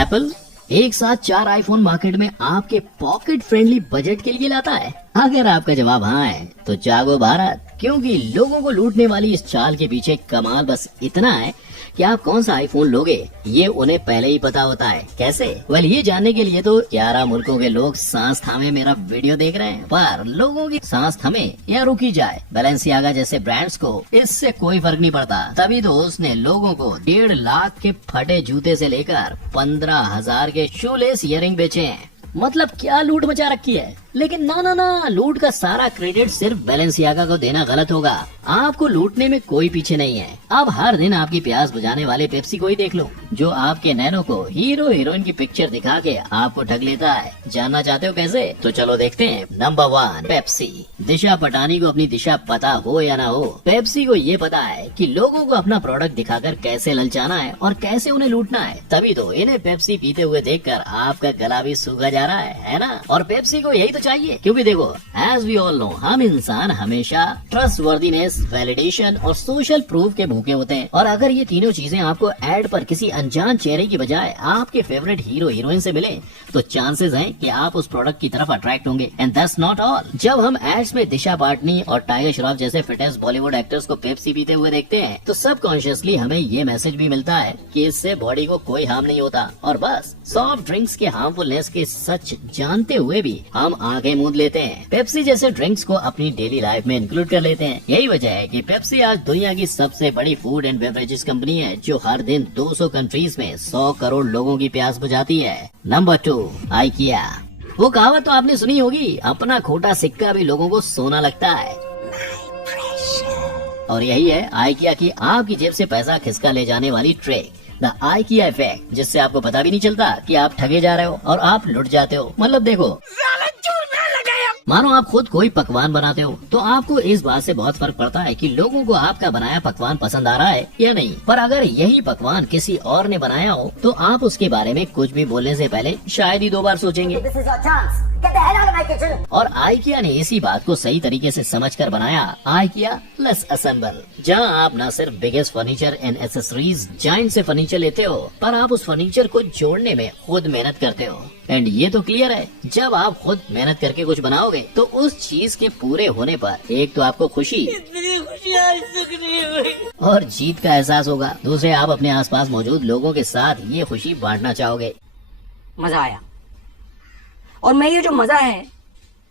Apple एक साथ 4 iPhone market में आपके पॉकेट फ्रेंडली बजट के लिए लाता है? अगर आपका जवाब हाँ है तो जागो भारत, क्योंकि लोगों को लूटने वाली इस चाल के पीछे कमाल बस इतना है कि आप कौन सा आईफोन लोगे ये उन्हें पहले ही पता होता है। कैसे? ये जानने के लिए तो 11 मुल्कों के लोग सांस थामे मेरा वीडियो देख रहे हैं। पर लोगों की सांस थमे या रुकी जाए, बैलेंसियागा जैसे ब्रांड्स को इससे कोई फर्क नहीं पड़ता। तभी तो उसने लोगों को 1.5 लाख के फटे जूते से लेकर 15,000 के शूलेस इयरिंग बेचे हैं। मतलब क्या लूट मचा रखी है। लेकिन ना, लूट का सारा क्रेडिट सिर्फ बैलेंसियागा को देना गलत होगा। आपको लूटने में कोई पीछे नहीं है। अब हर दिन आपकी प्यास बुझाने वाले पेप्सी को ही देख लो, जो आपके नैनो को हीरो हीरोइन की पिक्चर दिखा के आपको ठग लेता है। जानना चाहते हो कैसे? तो चलो देखते हैं। Number 1, Pepsi. दिशा पटानी को अपनी दिशा पता हो या ना हो, पेप्सी को ये पता है कि लोगों को अपना प्रोडक्ट दिखाकर कैसे ललचाना है और कैसे उन्हें लूटना है। तभी तो इन्हें पेप्सी पीते हुए देखकर आपका गला भी सूखा जा रहा है ना? और पेप्सी को यही तो चाहिए, क्योंकि देखो, एज वी ऑल नो, हम इंसान हमेशा ट्रस्टवर्दीनेस, वैलिडेशन और सोशल प्रूफ के भूखे होते हैं। और अगर ये तीनों चीजें आपको एड पर किसी अनजान चेहरे की बजाय आपके फेवरेट हीरो हीरोइन से मिले, तो चांसेस हैं कि आप उस प्रोडक्ट की तरफ अट्रैक्ट होंगे। And that's not all. जब हम एड्स में दिशा पाटनी और टाइगर श्रॉफ जैसे फिटेस्ट बॉलीवुड एक्टर्स को पेप्सी पीते हुए देखते हैं, तो सबकॉन्शियसली हमें ये मैसेज भी मिलता है कि इससे बॉडी को कोई हार्म नहीं होता। और बस सॉफ्ट ड्रिंक्स के हार्मफुलनेस के सच जानते हुए भी हम आगे मूंद लेते हैं, पेप्सी जैसे ड्रिंक्स को अपनी डेली लाइफ में इंक्लूड कर लेते हैं। यही वजह है कि पेप्सी आज दुनिया की सबसे बड़ी फूड एंड बेवरेजेस कंपनी है, जो हर दिन 200 कंट्रीज में 100 करोड़ लोगों की प्यास बुझाती है। Number 2, IKEA. वो कहावत तो आपने सुनी होगी, अपना खोटा सिक्का भी लोगों को सोना लगता है। और यही है आइकिया की आपकी जेब से पैसा खिसका ले जाने वाली ट्रिक, द आइकिया इफेक्ट, जिससे आपको पता भी नहीं चलता कि आप ठगे जा रहे हो और आप लुट जाते हो। मतलब देखो, मानो आप खुद कोई पकवान बनाते हो, तो आपको इस बात से बहुत फर्क पड़ता है कि लोगों को आपका बनाया पकवान पसंद आ रहा है या नहीं। पर अगर यही पकवान किसी और ने बनाया हो, तो आप उसके बारे में कुछ भी बोलने से पहले शायद ही 2 बार सोचेंगे। और आइकिया ने इसी बात को सही तरीके से समझकर बनाया आइकिया प्लस असेंबल, जहां आप न सिर्फ biggest furniture and accessories giant से फर्नीचर लेते हो, पर आप उस फर्नीचर को जोड़ने में खुद मेहनत करते हो। एंड ये तो क्लियर है, जब आप खुद मेहनत करके कुछ बनाओगे, तो उस चीज के पूरे होने पर एक तो आपको खुशी, इतनी खुशी आज तक नहीं हुई, और जीत का एहसास होगा। दूसरे, आप अपने आसपास मौजूद लोगों के साथ ये खुशी बांटना चाहोगे। मजा आया, और मैं ये जो मजा है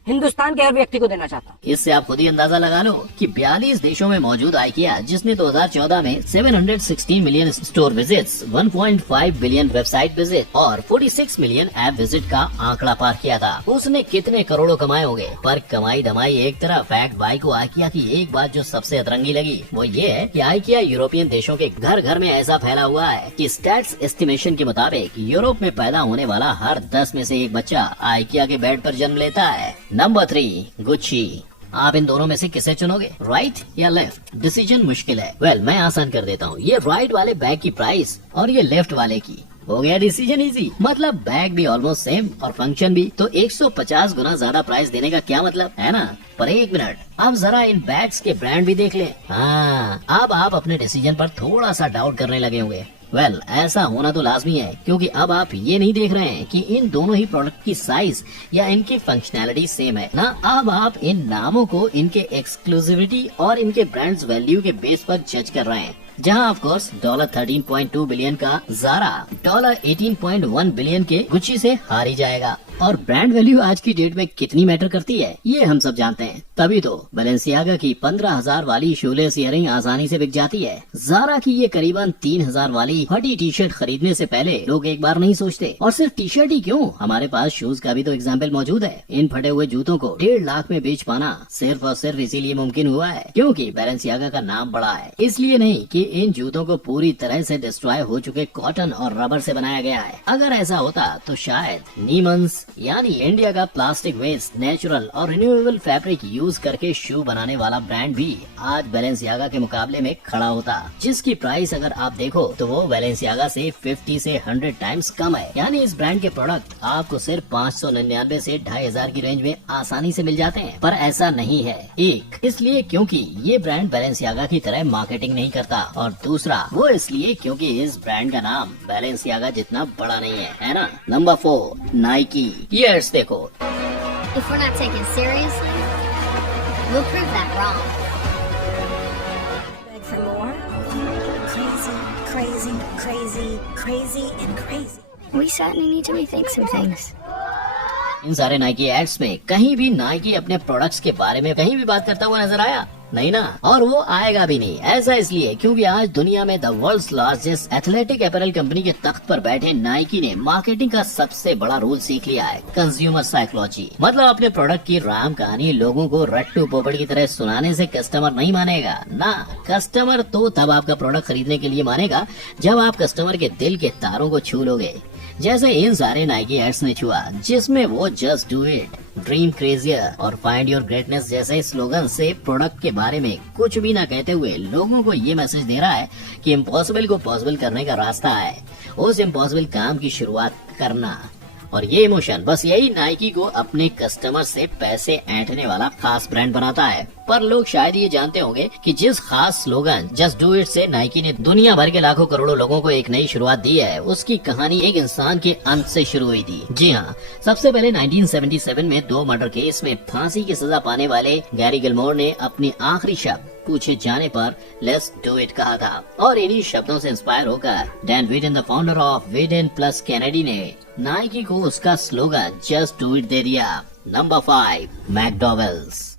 हिंदुस्तान के हर व्यक्ति को देना चाहता हूँ। इससे आप खुद ही अंदाजा लगा लो कि 42 देशों में मौजूद आइकिया, जिसने 2014 में 716 million store visits, 1.5 billion website visit और 46 मिलियन ऐप विजिट का आंकड़ा पार किया था। उसने कितने करोड़ों कमाए होंगे। पर कमाई धमाई एक तरफ, फैक्ट भाई को आइकिया की एक बात जो सबसे अतरंगी लगी, वो ये है कि आइकिया यूरोपियन देशों के घर घर में ऐसा फैला हुआ है कि स्टैट्स एस्टिमेशन के मुताबिक यूरोप में पैदा होने वाला हर 10 में से 1 बच्चा आइकिया के बेड पर जन्म लेता है। Number 3, Gucci. आप इन दोनों में से किसे चुनोगे, राइट या लेफ्ट? डिसीजन मुश्किल है। मैं आसान कर देता हूँ। ये राइट वाले बैग की प्राइस और ये लेफ्ट वाले की, हो गया डिसीजन इजी। मतलब बैग भी ऑलमोस्ट सेम और फंक्शन भी, तो 150 गुना ज्यादा प्राइस देने का क्या मतलब है ना? पर एक मिनट, अब जरा इन बैग्स के ब्रांड भी देख लें। हाँ, अब आप अपने डिसीजन पर थोड़ा सा डाउट करने लगे होंगे। ऐसा होना तो लाजमी है, क्योंकि अब आप ये नहीं देख रहे हैं कि इन दोनों ही प्रोडक्ट की साइज या इनकी फंक्शनैलिटी सेम है ना। अब आप इन नामों को इनके एक्सक्लूसिविटी और इनके ब्रांड्स वैल्यू के बेस पर जज कर रहे हैं, जहां ऑफ कोर्स $13.2 बिलियन का ज़ारा $18.1 बिलियन के गुच्ची से हार ही जाएगा। और ब्रांड वैल्यू आज की डेट में कितनी मैटर करती है, ये हम सब जानते हैं। तभी तो बैलेंसियागा की 15,000 वाली शूलेस इयरिंग आसानी से बिक जाती है। ज़ारा की ये करीबन 3,000 वाली फटी टी शर्ट खरीदने से पहले लोग एक बार नहीं सोचते। और सिर्फ टी शर्ट ही क्यों, हमारे पास शूज का भी तो एग्जाम्पल मौजूद है। इन फटे हुए जूतों को 1.5 लाख में बेच पाना सिर्फ और सिर्फ इसीलिए मुमकिन हुआ है क्योंकि बैलेंसियागा का नाम बड़ा है। इसलिए नहीं कि इन जूतों को पूरी तरह से डिस्ट्रॉय हो चुके कॉटन और रबर से बनाया गया है। अगर ऐसा होता तो शायद नीमन्स, यानी इंडिया का प्लास्टिक वेस्ट, नेचुरल और रिन्यूएबल फैब्रिक यूज करके शू बनाने वाला ब्रांड भी आज बैलेंसियागा के मुकाबले में खड़ा होता, जिसकी प्राइस अगर आप देखो तो वो बैलेंसियागा से 50 से 100 टाइम्स कम है। यानी इस ब्रांड के प्रोडक्ट आपको सिर्फ 599 से 2500 की रेंज में आसानी से मिल जाते हैं। पर ऐसा नहीं है, एक इसलिए क्योंकि ये ब्रांड बैलेंसियागा की तरह मार्केटिंग नहीं करता, और दूसरा वो इसलिए क्योंकि इस ब्रांड का नाम बैलेंसियागा जितना बड़ा नहीं है ना। Number 4, Nike. यस देखो, If we're not taken seriously, we'll prove that wrong. Beg for more? Crazy, crazy, crazy, crazy, and crazy. We certainly need to rethink some things. इन सारे नाइकी एड्स में कहीं भी नाइकी अपने products के बारे में कहीं भी बात करता हुआ नजर आया नहीं ना, और वो आएगा भी नहीं। ऐसा इसलिए क्योंकि आज दुनिया में the world's largest athletic apparel company के तख्त पर बैठे नाइकी ने मार्केटिंग का सबसे बड़ा रूल सीख लिया है, कंज्यूमर साइकोलॉजी। मतलब अपने प्रोडक्ट की राम कहानी लोगों को रट्टू पोपट की तरह सुनाने से कस्टमर नहीं मानेगा ना। कस्टमर तो तब आपका प्रोडक्ट खरीदने के लिए मानेगा जब आप कस्टमर के दिल के तारों को छू लोगे, जैसे इन सारे नाइकी एड्स ने छुआ, जिसमें वो just do it, dream crazier और फाइंड योर ग्रेटनेस जैसे स्लोगन से प्रोडक्ट के बारे में कुछ भी ना कहते हुए लोगों को ये मैसेज दे रहा है कि इम्पॉसिबल को पॉसिबल करने का रास्ता है, उस इम्पॉसिबल काम की शुरुआत करना। और ये इमोशन, बस यही नाइकी को अपने कस्टमर से पैसे ऐंठने वाला खास ब्रांड बनाता है। पर लोग शायद ये जानते होंगे कि जिस खास स्लोगन जस्ट डू इट से नाइकी ने दुनिया भर के लाखों करोड़ों लोगों को एक नई शुरुआत दी है, उसकी कहानी एक इंसान के अंत से शुरू हुई थी। जी हाँ, सबसे पहले 1977 में 2 मर्डर केस में फांसी की सजा पाने वाले गैरी गिलमोर ने अपनी आखिरी शब्द पूछे जाने पर लेट्स डू इट कहा था, और इन्हीं शब्दों से इंस्पायर होकर Dan Wieden, the founder of Wieden plus Kennedy, ने नाइकी को उसका स्लोगन जस्ट डू इट दे दिया। Number 5, McDowell's.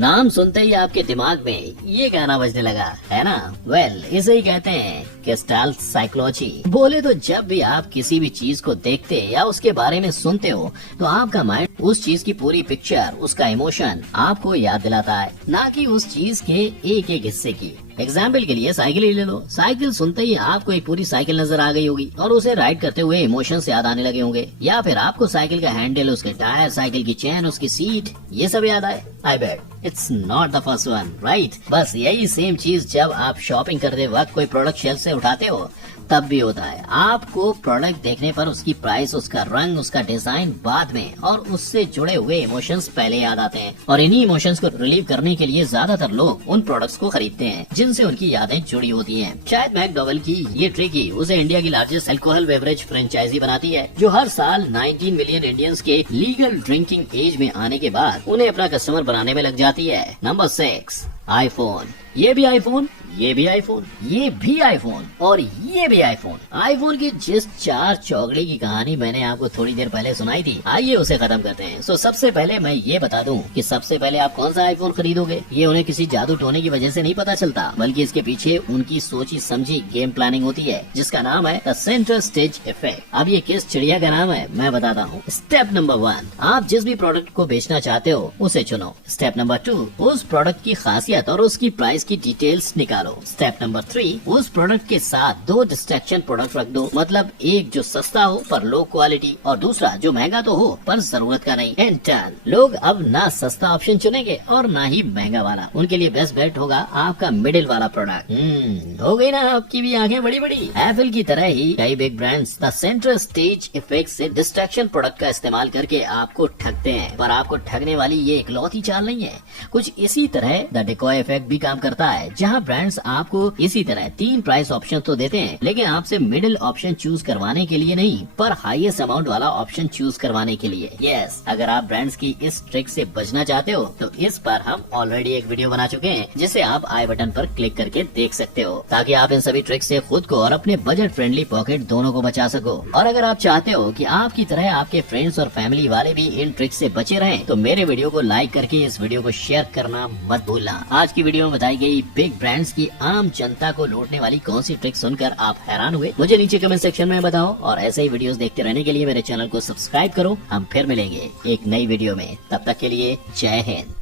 नाम सुनते ही आपके दिमाग में ये गाना बजने लगा है ना? वेल, इसे ही कहते हैं गेस्टाल्ट साइकोलॉजी। बोले तो जब भी आप किसी भी चीज को देखते या उसके बारे में सुनते हो तो आपका माइंड उस चीज की पूरी पिक्चर, उसका इमोशन आपको याद दिलाता है, ना कि उस चीज के एक एक हिस्से की। एग्जाम्पल के लिए साइकिल ही ले लो। साइकिल सुनते ही आपको एक पूरी साइकिल नजर आ गई होगी और उसे राइड करते हुए इमोशंस याद आने लगे होंगे, या फिर आपको साइकिल का हैंडल, उसके टायर, साइकिल की चेन, उसकी सीट, ये सब याद आए। I bet it's not the first one, right? बस यही सेम चीज जब आप शॉपिंग करते वक्त कोई प्रोडक्ट शेल्फ से उठाते हो तब भी होता है। आपको प्रोडक्ट देखने पर उसकी प्राइस, उसका रंग, उसका डिजाइन बाद में, और उससे जुड़े हुए इमोशंस पहले याद आते हैं। और इन्हीं इमोशंस को रिलीव करने के लिए ज्यादातर लोग उन प्रोडक्ट्स को खरीदते हैं जिनसे उनकी यादें जुड़ी होती हैं। शायद मैकडॉवेल की ये ट्रिक ही उसे इंडिया की लार्जेस्ट अल्कोहल बेवरेज फ्रेंचाइजी बनाती है, जो हर साल 19 मिलियन इंडियंस के लीगल ड्रिंकिंग एज में आने के बाद उन्हें अपना कस्टमर बनाने में लग जाती है। Number 6, iPhone. ये भी आईफोन, ये भी आईफोन, ये भी आईफोन, और ये भी आईफोन। आईफोन की जिस 4 चौकड़ी की कहानी मैंने आपको थोड़ी देर पहले सुनाई थी, आइए उसे खत्म करते हैं। सबसे पहले मैं ये बता दूं कि सबसे पहले आप कौन सा आईफोन खरीदोगे, ये उन्हें किसी जादू टोने की वजह से नहीं पता चलता, बल्कि इसके पीछे उनकी सोची समझी गेम प्लानिंग होती है, जिसका नाम है द सेंटर स्टेज इफेक्ट। अब ये किस चिड़िया का नाम है मैं बताता हूँ। स्टेप नंबर 1, आप जिस भी प्रोडक्ट को बेचना चाहते हो उसे चुनो। स्टेप नंबर 2, उस प्रोडक्ट की खासियत और उसकी प्राइस की डिटेल्स निकालो। स्टेप नंबर 3, उस प्रोडक्ट के साथ 2 डिस्ट्रैक्शन प्रोडक्ट रख दो, मतलब एक जो सस्ता हो पर लो क्वालिटी, और दूसरा जो महंगा तो हो पर जरूरत का नहीं। And done. लोग अब ना सस्ता ऑप्शन चुनेंगे और ना ही महंगा वाला, उनके लिए बेस्ट बेट होगा आपका मिडिल वाला प्रोडक्ट। हो गई ना आपकी भी आंखें बड़ी बड़ी? एप्पल की तरह ही कई big brands the centre stage effect से डिस्ट्रैक्शन प्रोडक्ट का इस्तेमाल करके आपको ठगते हैं, पर आपको ठगने वाली ये इकलौती चाल नहीं है। कुछ इसी तरह द डिकॉय इफेक्ट भी काम करता है, जहाँ ब्रांड्स आपको इसी तरह 3 प्राइस ऑप्शन तो देते हैं, लेकिन आपसे मिडिल ऑप्शन चूज करवाने के लिए नहीं, पर हाईएस्ट अमाउंट वाला ऑप्शन चूज करवाने के लिए। यस, अगर आप ब्रांड्स की इस ट्रिक से बचना चाहते हो तो इस पर हम ऑलरेडी एक वीडियो बना चुके हैं, जिसे आप आई बटन पर क्लिक करके देख सकते हो, ताकि आप इन सभी ट्रिक से खुद को और अपने बजट फ्रेंडली पॉकेट दोनों को बचा सको। और अगर आप चाहते हो कि आपकी तरह आपके फ्रेंड्स और फैमिली वाले भी इन ट्रिक से बचे रहें, तो मेरे वीडियो को लाइक करके इस वीडियो को शेयर करना मत भूलना। आज की वीडियो में बताई गई बिग ब्रांड्स की आम जनता को लूटने वाली कौन सी ट्रिक सुनकर आप हैरान हुए, मुझे नीचे कमेंट सेक्शन में बताओ, और ऐसे ही वीडियोस देखते रहने के लिए मेरे चैनल को सब्सक्राइब करो। हम फिर मिलेंगे एक नई वीडियो में, तब तक के लिए जय हिंद।